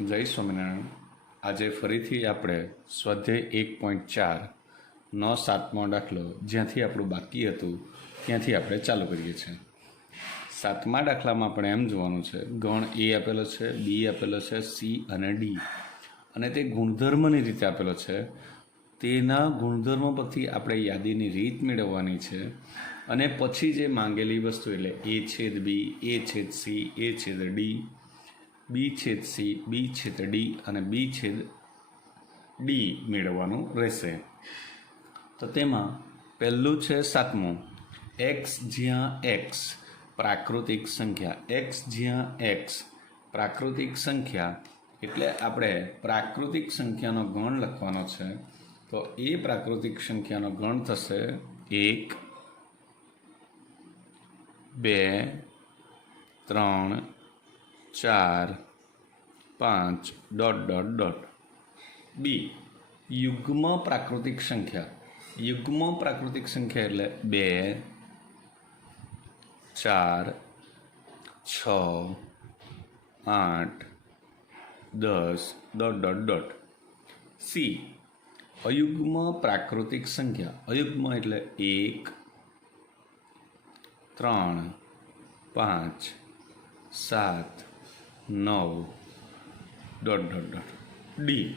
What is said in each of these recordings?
જય સ્વામિનારાયણ. આજે ફરીથી આપણે સ્વાધ્યાય 1.4નો 7મો દાખલો જ્યાંથી આપણું બાકી હતું ત્યાંથી આપણે ચાલુ કરીએ છીએ. 7મા દાખલામાં આપણે એમ જોવાનું છે, ગણ એ આપેલો છે, બી આપેલો છે, સી અને ડી, અને તે ગુણધર્મની રીતે આપેલો છે. તેના ગુણધર્મો પરથી આપણે યાદીની રીત મેળવવાની છે અને પછી જે માંગેલી વસ્તુ એટલે એ છેદ બી, એ છેદ સી, એ છેદ ડી, બી છેદ સી, બી છેદ ડી અને બી છેદ ડી મેળવવાનું રહેશે. તો તેમાં પહેલું છે 7મું, એક્સ જ્યાં એક્સ પ્રાકૃતિક સંખ્યા. એક્સ જ્યાં એક્સ પ્રાકૃતિક સંખ્યા એટલે આપણે પ્રાકૃતિક સંખ્યાનો ગણ લખવાનો છે. તો એ પ્રાકૃતિક સંખ્યાનો ગણ થશે 1, 2, 3, 4, 5 ડોટ ડોટ ડોટ. બી યુગ્મ પ્રાકૃતિક સંખ્યા. યુગ્મ પ્રાકૃતિક સંખ્યા એટલે 2, 4, 6, 8, 10 ડોટ ડોટ ડોટ. સી અયુગ્મ પ્રાકૃતિક સંખ્યા. અયુગ્મ એટલે 1, 3, 5, 7, 9 ડોટ ડોટ ડોટ. ડી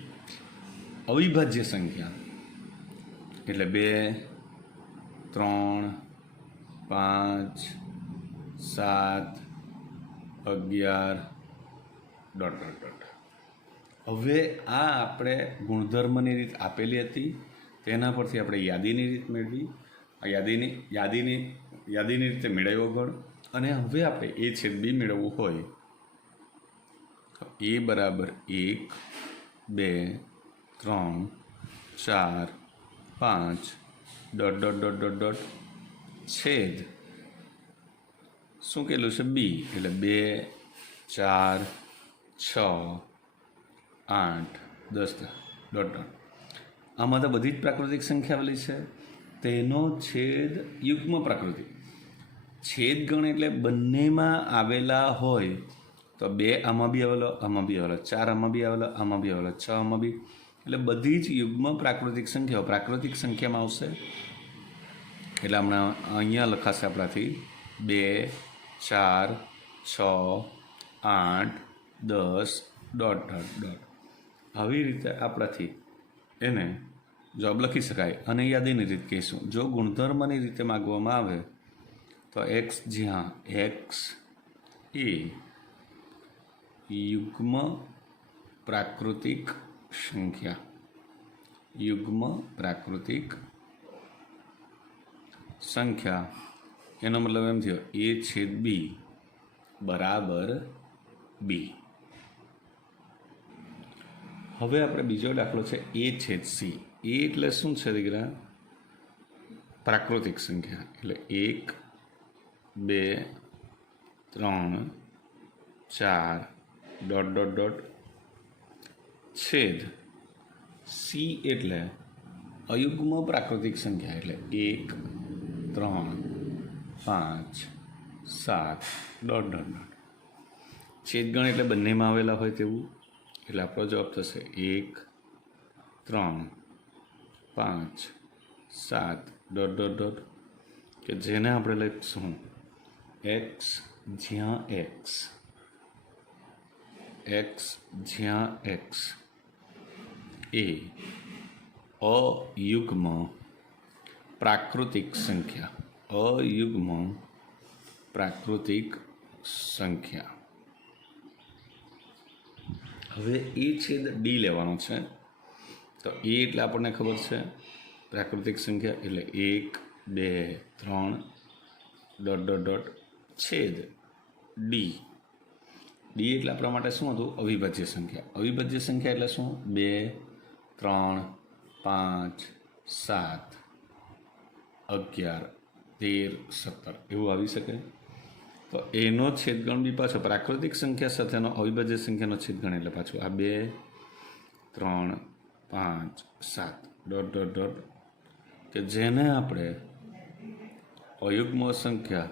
અવિભાજ્ય સંખ્યા એટલે 2, 3, 5, 7, 11 ડોટ ડોટ ડોટ. હવે આ આપણે ગુણધર્મની રીત આપેલી હતી, તેના પરથી આપણે યાદીની રીત મેળવી. આ યાદીની રીતે મેળવ્યો ગણ. અને હવે આપણે એ છેદ બી મેળવવું હોય તો એ બરાબર 1, 2, 3, 4, 5 dot dot dot dot dot છેદ શું કહેલું છે બી એટલે 2, 4, 6, 8, 10 ડોટ ડોટ. આમાં તો બધી જ પ્રાકૃતિક સંખ્યા આવેલી છે. તેનો છેદ યુગ્મ પ્રાકૃતિક. છેદ ગણ એટલે બંનેમાં આવેલા હોય તો 2 આમાં બી આવેલો, આમાં બી આવેલો, 4 આમાં બી આવેલો, આમાં બી આવેલો, 6 આમાં બી, એટલે બધી જ યુગ્મ પ્રાકૃતિક સંખ્યાઓ પ્રાકૃતિક સંખ્યામાં આવશે. એટલે હમણાં અહીંયા લખાશે આપણાથી 2, 4, 6, 8, 10 ડોટ ડોટ ડોટ. આવી રીતે આપણાથી એને જવાબ લખી શકાય. અને યાદીની રીત કહીશું. જો ગુણધર્મની રીતે માગવામાં આવે તો એક્સ જ્યાં એક્સ એ યુગ્મ પ્રાકૃતિક સંખ્યા. યુગ્મ પ્રાકૃતિક સંખ્યા એનો મતલબ એમ થયો એ છેદ બી બરાબર બી. હવે આપણે બીજો દાખલો છે એ છેદ સી. એ એટલે શું છે દીકરા? પ્રાકૃતિક સંખ્યા એટલે 1, 2, 3, 4 ડોટ ડોટ ડોટ છેદ સી એટલે અયુગ્મ પ્રાકૃતિક સંખ્યા એટલે 1, 3, 5, 7 ડોટ ડોટ ડોટ. છેદગણ એટલે બંનેમાં આવેલા હોય તેવું, એટલે આપણો જવાબ થશે 1, 3, 5, 7 ડોટ ડોટ ડોટ. કે જેને આપણે લખીશું એક્સ જ્યાં એક્સ. એક્સ જ્યાં એક્સ એ અયુગ્મ પ્રાકૃતિક સંખ્યા. અયુગ્મ પ્રાકૃતિક સંખ્યા. હવે એ છેદ ડી લેવાનો છે. તો એ એટલે આપણને ખબર છે પ્રાકૃતિક સંખ્યા એટલે 1, 2, 3 ડોટ ડોટ ડોટ છેદ ડી. ડી એટલે આપણા માટે શું હતું? અવિભાજ્ય સંખ્યા. અવિભાજ્ય સંખ્યા એટલે શું? 2, 3, 5, 7, 11, 13, 17 એવું આવી શકે. તો એનો છેદગણ બી પાછો પ્રાકૃતિક સંખ્યા સાથેનો અવિભાજ્ય સંખ્યાનો છેદગણ એટલે પાછું આ 2, 3, 5, 7 ડોટ ડોટ ડોટ. કે જેને આપણે અયુગ્મ સંખ્યા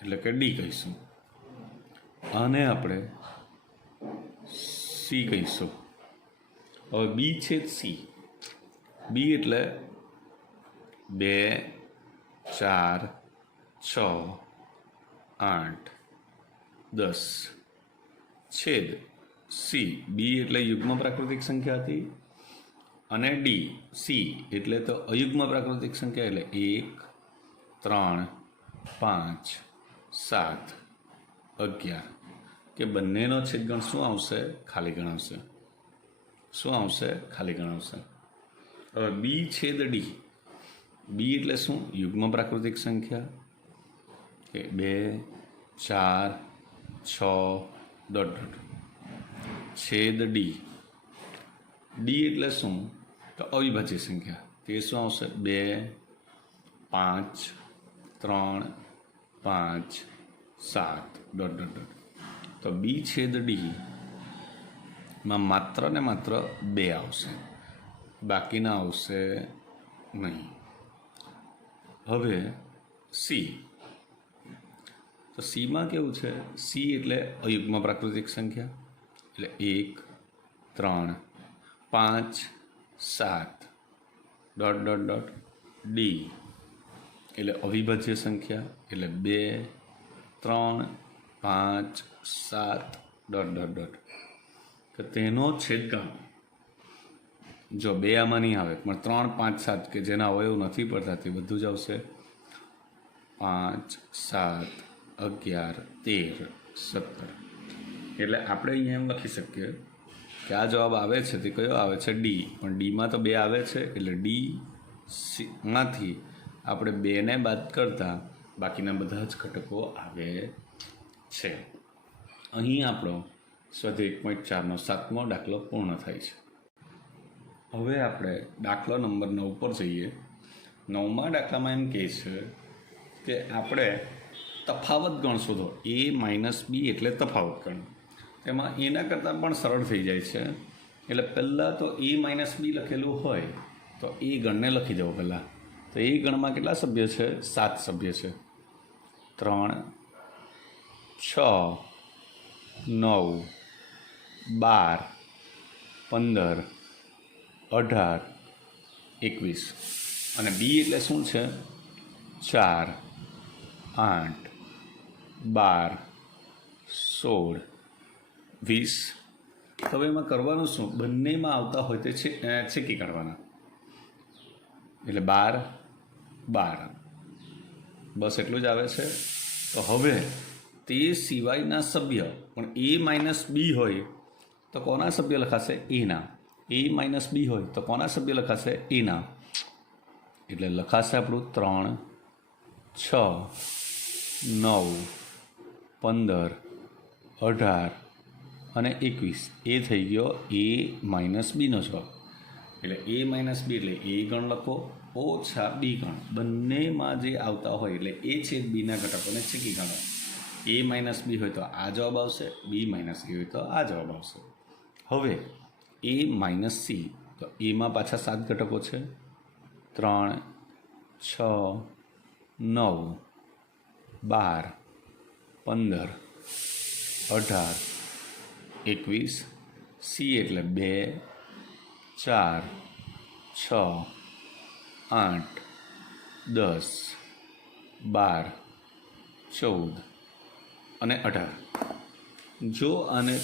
એટલે કે ડી કહીશું. આને આપણે સી કહીશું. હવે બી છે સી. બી એટલે 2 4 6 8 10 છેદ સી. બી એટલે યુગ્મ પ્રાકૃતિક સંખ્યા હતી અને ડી સી એટલે તો અયુગ્મ પ્રાકૃતિક સંખ્યા એટલે 1 3 5 7 11 કે બંનેનો છેદગણ શું આવશે? ખાલી ગણ આવશે. શું આવશે? ખાલી ગણ આવશે. હવે બી છેદ ડી. બી એટલે શું? યુગ્મ પ્રાકૃતિક સંખ્યા કે 2 4 6 ડોટ ડોટ છેદ ડી. ડી એટલે શું? તો અવિભાજ્ય સંખ્યા. તે શું આવશે? 2 5 3 5 7 ડોટ ડોટ ડોટ. તો બી છેદ ડી માં માત્ર ને માત્ર 2 આવશે, બાકીના આવશે નહીં. હવે સી. તો સીમાં કેવું છે? સી એટલે અયુગ્મ પ્રાકૃતિક સંખ્યા એટલે 1 3 5 7 ડોટ ડોટ ડોટ. ડી એટલે અવિભાજ્ય સંખ્યા એટલે 2 3 5 7 ડોટ ડોટ ડોટ. તો તેનો છેદગણ જો 2 આમાં નહીં આવે પણ 3 5 7 કે જેના અવયવ નથી પડતા તે બધું જ આવશે. 5 7 11 13 17. એટલે આપણે અહીંયા એમ લખી શકીએ કે આ જવાબ આવે છે તે કયો આવે છે? ડી. પણ ડીમાં તો 2 આવે છે એટલે ડી માંથી આપણે 2ને બાદ કરતાં બાકીના બધા જ ઘટકો આવે છે. અહીં આપણો સ્વાધ્યાય 1.4નો 7મો દાખલો પૂર્ણ થાય છે. હવે આપણે દાખલો નંબર 9 પર જઈએ. 9મા દાખલામાં એમ કહે છે કે આપણે તફાવત ગણ શોધો. એ માઇનસ બી એટલે તફાવત ગણ. તેમાં એના કરતાં પણ સરળ થઈ જાય છે. એટલે પહેલાં તો એ માઇનસ બી લખેલું હોય તો એ ગણને લખી દેવો પહેલાં. તો એ ગણમાં કેટલા સભ્ય છે? 7 સભ્ય છે. 3 6 9 12 15 18 21. અને બી એટલે શું છે? 4 8 12 16 20. હવે એમાં કરવાનું શું? બંનેમાં આવતા હોય તે છેકી કાઢવાના. એટલે 12 12 બસ એટલું જ આવે છે. તો હવે તે સિવાયના સભ્ય પણ એ માઇનસ બી હોય તો કોના સભ્ય લખાશે? એના. એ માઇનસ બી હોય તો કોના સભ્ય લખાશે? એના. એટલે લખાશે આપણું 3 6 9 15 18 અને 21. એ થઈ ગયો એ માઇનસ બીનો જવાબ. એટલે એ માઇનસ બી એટલે એ ગણ લખો ઓછા બી ગણ. બંનેમાં જે આવતા હોય એટલે એ છેદ બીના ઘટકોને છેકી ગણો. એ માઇનસ બી હોય તો આ જવાબ આવશે, બી માઇનસ એ હોય તો આ જવાબ આવશે. હવે એ માઇનસ સી. તો એમાં પાછા 7 ઘટકો છે. 3 6 9 12 15 18 21. સી એટલે 2 4 6 8 10 12 14 અને 18. જો આને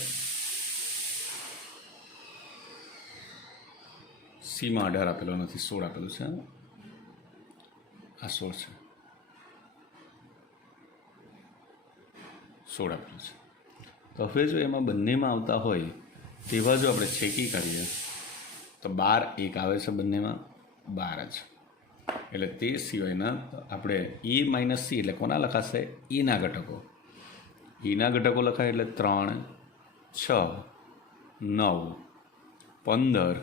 સીમાં 18 આપેલો નથી, 16 આપેલું છે. આ 16 છે, 16 આપેલું છે. તો હવે જો એમાં બંનેમાં આવતા હોય તેવા જો આપણે છેકી કરીએ તો 12 એક આવે છે બંનેમાં, 12 જ. એટલે તે સિવાયના આપણે એ માઇનસ સી એટલે કોના લખાશે? એના ઘટકો. એના ઘટકો લખાય એટલે 3 6 9 15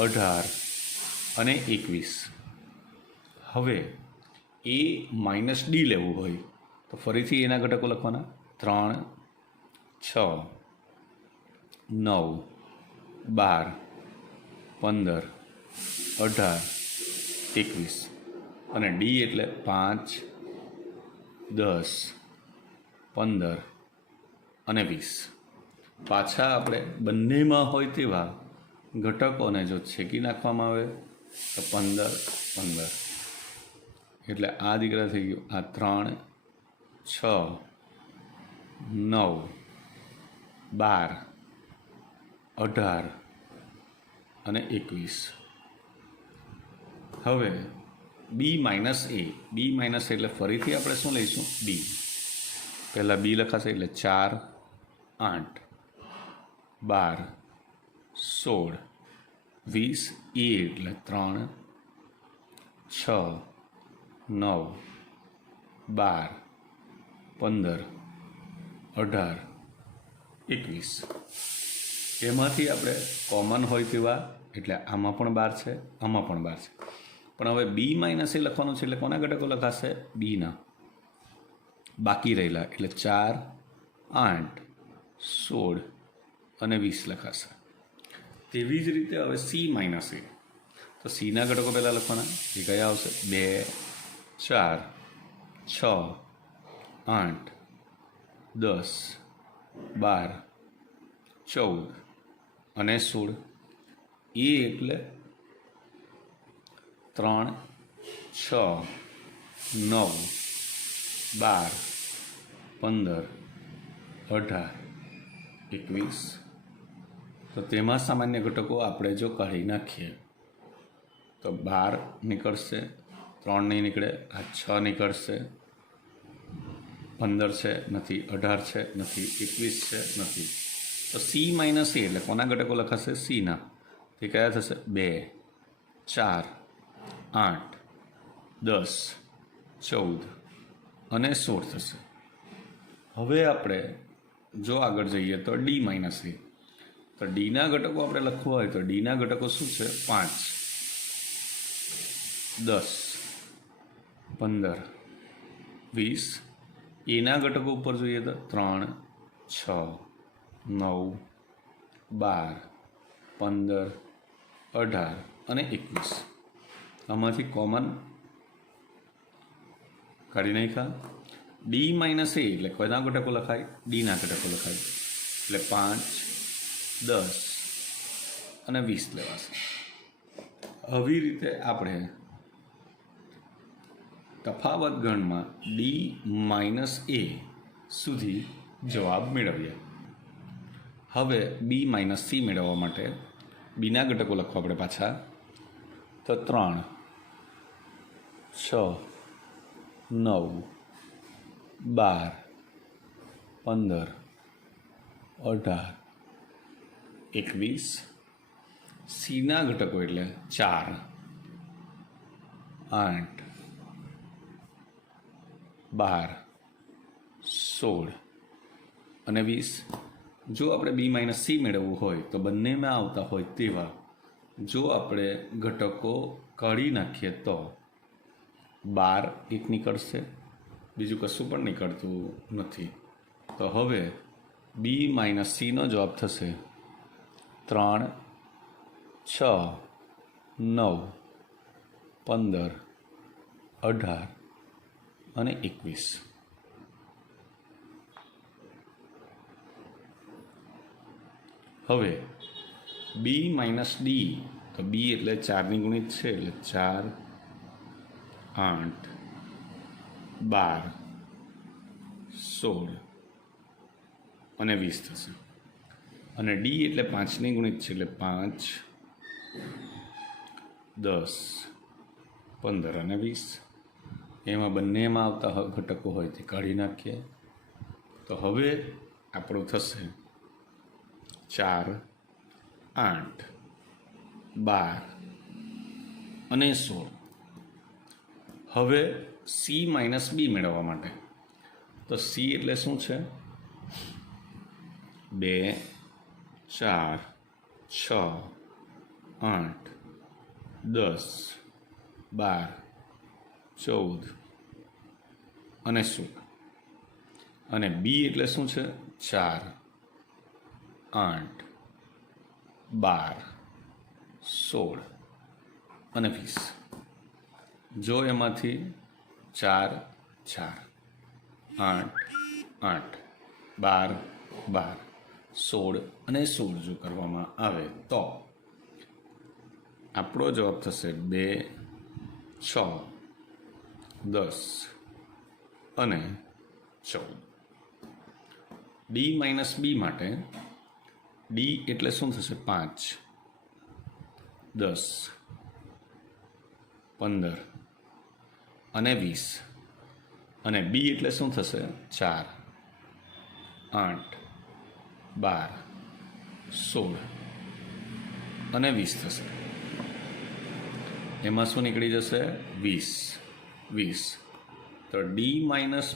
18 અને 21. હવે એ માઇનસ ડી લેવું હોય તો ફરીથી એના ઘટકો લખવાના. 3 6 9 12 15 18 21. અને ડી એટલે 5 10 15 અને 20. પાછા આપણે બંનેમાં હોય તેવા ઘટકોને જો છેકી નાખવામાં આવે તો 15 એટલે આ દીકરા થઈ ગયું આ 3 6 9 12 18 અને 21 હવે બી માઇનસ એ એટલે ફરીથી આપણે શું લઈશું બી પહેલાં બી લખાશે એટલે 4 8 12 16 20 એ એટલે 3 6 9 12 15 18 21 એમાંથી આપણે કોમન હોય તેવા એટલે આમાં પણ 12 છે આમાં પણ 12 છે પણ હવે બી માઇનસ એ લખવાનું છે એટલે કોના ઘટકો લખાશે બીના બાકી રહેલા એટલે 4 8 16 અને 20 લખાશે તેવી જ રીતે હવે સી માઇનસ એ તો સીના ઘટકો પહેલાં લખવાના એ કયા આવશે 2 4 6 8 10 12 14 અને 16 એ એટલે 3 6 9 12 15 18 21 તો તેમાં સામાન્ય ઘટકો આપણે જો કાઢી નાખીએ તો 12 નીકળશે 3 નહીં નીકળે આ 6 નીકળશે 15 છે નથી 18 છે નથી 21 છે નથી તો સી માઇનસ એ એટલે કોના ઘટકો લખાશે સીના તે કયા થશે 2 4 8 10 14 અને 16 થશે હવે આપણે જો આગળ જઈએ તો ડી માઇનસ એ તો ડીના ઘટકો આપણે લખવા હોય તો ડીના ઘટકો શું છે 5 10 15 20 એના ઘટકો ઉપર જોઈએ તો 3 6 9 12 15 18 અને 21 આમાંથી કોમન કાઢી નાખ્યા ડી માઇનસ એ એટલે કોના ઘટકો લખાય ડીના ઘટકો લખાય એટલે 5 10 અને 20 લેવાશે આવી રીતે આપણે તફાવત ગણમાં ડી માઇનસ એ સુધી જવાબ મેળવ્યા હવે બી માઇનસ સી મેળવવા માટે બીના ઘટકો લખવા આપણે પાછા તો 3 6 9 12 15 18 21 સીના ઘટકો એટલે 4 8 12 16 અને 20 જો આપણે બી માઇનસ સી મેળવવું હોય તો બંનેમાં આવતા હોય તેવા જો આપણે ઘટકો કાઢી નાખીએ તો 12 એક નીકળશે બીજું કશું પણ નીકળતું નથી તો હવે બી માઇનસ સીનો જવાબ થશે 3 6 9 15 18 અને 21 હવે બી માઇનસ ડી તો બી એટલે 4ની ગુણિત છે એટલે 4 8 12 16 અને 20 થશે અને ડી એટલે 5ની ગુણિત છે એટલે 5 10 15 અને 20 એમાં બંનેમાં આવતા ઘટકો હોય તે કાઢી નાખીએ તો હવે આપણું થશે 4 8 12 અને 16 હવે સી માઇનસ બી મેળવવા માટે તો સી એટલે શું છે 2 4 6 8 10 12 14 અને 16 અને બી એટલે શું છે 4 8 12 16 અને 20 જો એમાંથી 4 4 8 8 12 12 16 અને 16 જો કરવામાં આવે તો આપણો જવાબ થશે 2, 6, 10 અને 14. ડી માઇનસ બી માટે ડી એટલે શું થશે? 5, 10, 15 અને 20 અને બી એટલે શું થશે? 4, 8, 12, 16 અને 20 થશે. એમાં શું નીકળી જશે? 20. તો ડી માઇનસ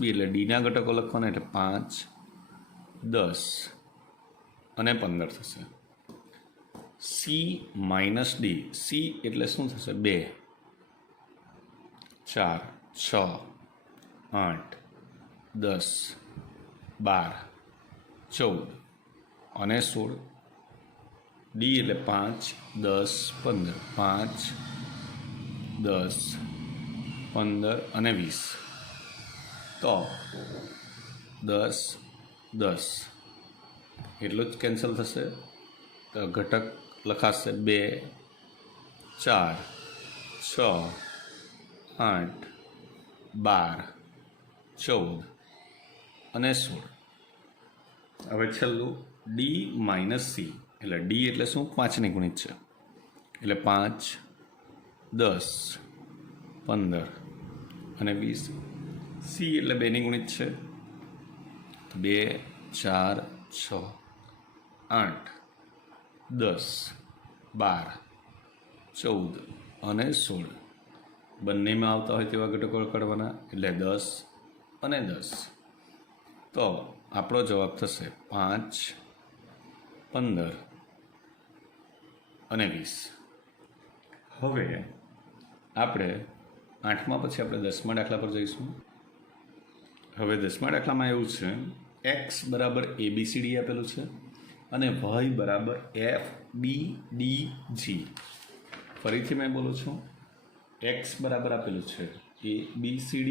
બી એટલે ડીના ઘટકો લખવાના એટલે 5, 10 અને 15 થશે. સી માઇનસ ડી, સી એટલે શું થશે? 2, 4, 6, 8, 10, 12, 14 અને 16. ડી એટલે 5, 10, 15, 5, 10, 15 અને 20. તો 10, 10 એટલું જ કેન્સલ થશે. તો ઘટક લખાશે 2, 4, 6, 8, 12, 14 અને 16. હવે છેલ્લું ડી માઇનસ સી એટલે ડી એટલે શું? 5ની ગુણિત છે એટલે 5, 10, 15 અને 20. સી એટલે 2ની ગુણિત છે 2, 4, 6, 8, 10, 12, 14 અને 16. બંનેમાં આવતા હોય તેવા ઘટકો કાઢવાના એટલે 10 અને 10. તો આપણો જવાબ થશે 5, 15 અને 20. હવે આપણે 8મા પછી આપણે 10મા દાખલા પર જઈશું. હવે 10મા દાખલામાં એવું છે, એક્સ બરાબર ABCD આપેલું છે અને વાય બરાબર FBDG. ફરીથી મેં બોલું છું, એક્સ બરાબર આપેલું છે ABCD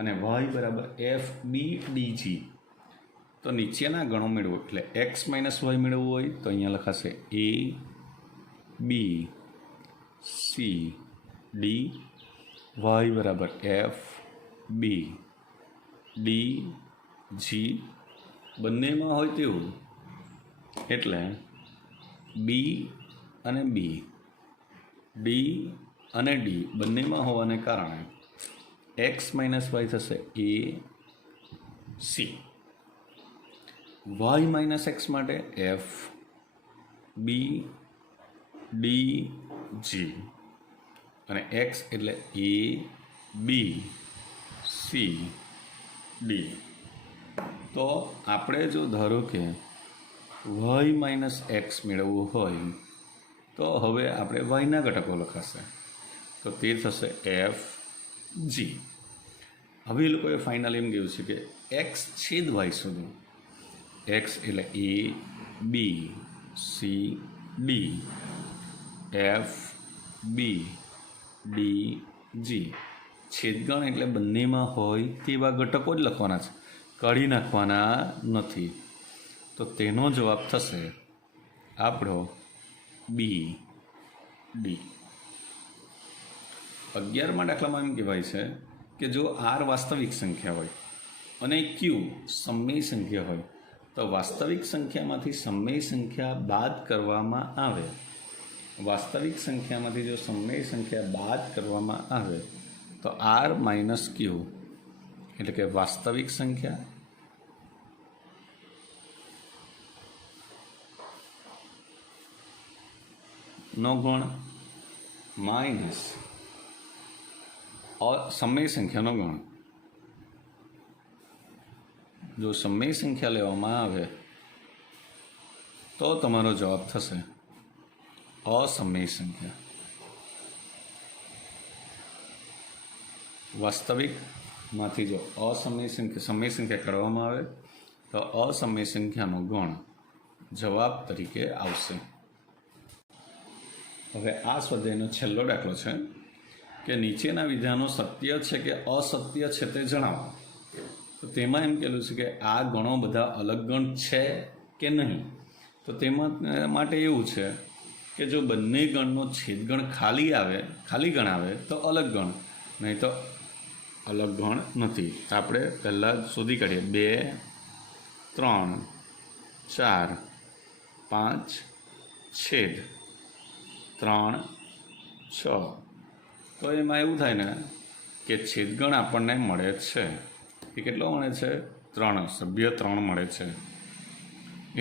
અને વાય બરાબર FBDG. તો નીચેના ગણો મેળવો એટલે એક્સ માઇનસ વાય મેળવવું હોય તો અહીંયા લખાશે ABCD, વાય બરાબર FBDG બંનેમાં હોય તેવું એટલે બી અને બી, ડી અને ડી બંનેમાં હોવાને કારણે એક્સ માઇનસ વાય થશે AC. વાય માઇનસ એક્સ માટે FBDG અને એક્સ એટલે ABCD. તો આપણે જો ધારો કે વાય માઇનસ એક્સ મેળવવું હોય તો હવે આપણે વાયના ઘટકો લખાશે તો તે થશે FG. હવે એ લોકોએ ફાઇનલ એમ કહ્યું છે કે એક્સ છેદ વાય શોધો. એક્સ એટલે ABCD, FBDG. છેદગણ એટલે બંનેમાં હોય તેવા ઘટકો જ લખવાના છે, કાઢી નાખવાના નથી. તો તેનો જવાબ થશે આપણો BD. 11મા દાખલામાં એમ કહેવાય છે કે જો R વાસ્તવિક સંખ્યા હોય અને Q સમય સંખ્યા હોય તો વાસ્તવિક સંખ્યામાંથી સમય સંખ્યા બાદ કરવામાં આવે. વાસ્તવિક સંખ્યામાંથી જો સમય સંખ્યા બાદ કરવામાં આવે તો R માઇનસ Q એટલે કે વાસ્તવિક સંખ્યા નો ગુણ માઇનસ સમય સંખ્યાનો ગુણ. જો સમય સંખ્યા લેવામાં આવે તો તમારો જવાબ થશે અસમય સંખ્યા. વાસ્તવિકમાંથી જો સમય સંખ્યા કાઢવામાં આવે તો અસમય સંખ્યાનો ગણ જવાબ તરીકે આવશે. હવે આ સ્વાધ્યાયનો છેલ્લો દાખલો છે કે નીચેના વિધાનો સત્ય છે કે અસત્ય છે તે જણાવો. તો તો તેમાં એમ કહેલું છે કે આ ગણો બધા અલગ ગણ છે કે નહીં. તો તેમાં માટે એવું છે કે જો બંને ગણનો છેદગણ ખાલી ગણ આવે તો અલગ ગણ, નહીં તો અલગ ગણ નથી. તો આપણે પહેલાં શોધી કાઢીએ. 2 3 4 5 છેદ 3 6. તો એમાં એવું થાય ને કે છેદગણ આપણને મળે છે. એ કેટલો મળે છે? 3. સભ્ય 3 મળે છે.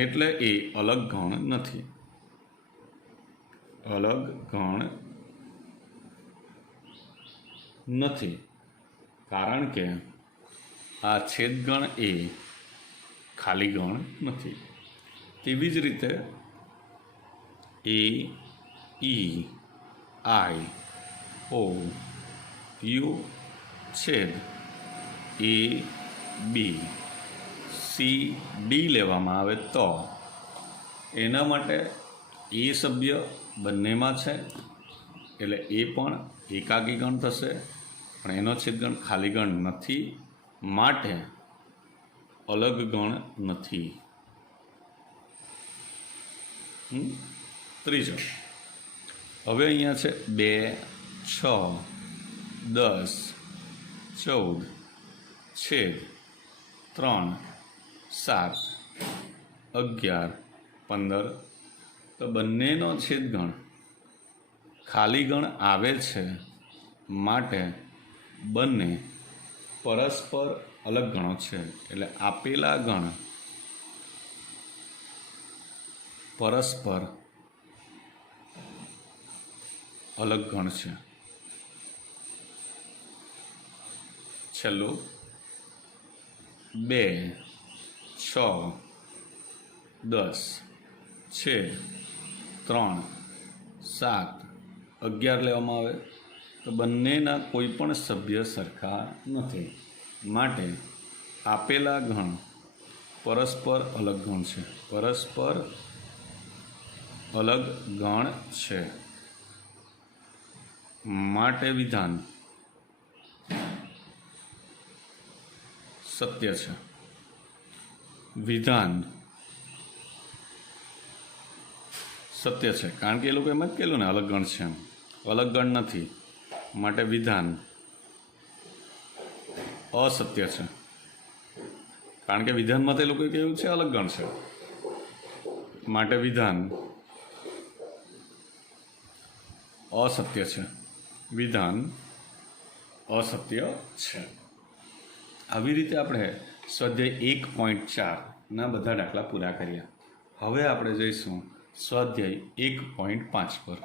એટલે એ અલગ ગણ નથી. અલગ ગણ નથી કારણ કે આ છેદગણ એ ખાલી ગણ નથી. તેવી જ રીતે A E I O U છેદ A B C D લેવામાં આવે તો એના માટે એ સભ્ય બંનેમાં છે એટલે એ પણ એકાકી ગણ થશે, પણ એનો છેદગણ ખાલી ગણ નથી માટે અલગ ગણ નથી. ત્રીજો, હવે અહીંયા છે 2 6 10 14 છેદ 3 7 11 15. તો બંનેનો છેદગણ ખાલી ગણ આવે છે માટે બંને પરસ્પર અલગ ગણો છે. એટલે આપેલા ગણ પરસ્પર અલગ ગણ છે. છેલ્લું 2 6 10 છેદ 3 7 11 લેવામાં આવે તો બંનેના કોઈ પણ સભ્ય સરખા નથી માટે આપેલા ગણ પરસ્પર અલગ ગણ છે. પરસ્પર અલગ ગણ છે માટે વિધાન સત્ય છે. વિધાન સત્ય છે કારણ કે એ લોકો એમ જ કહેલું ને અલગ ગણ છે, અલગ ગણ નથી માટે વિધાન અસત્ય છે. કારણ કે વિધાનમાં તે લોકોએ કહ્યું છે અલગ ગણ છે માટે વિધાન અસત્ય છે. વિધાન અસત્ય છે. આવી રીતે આપણે સ્વાધ્યાય 1.4ના બધા દાખલા પૂરા કર્યા. હવે આપણે જઈશું સ્વાધ્યાય 1.5 પર.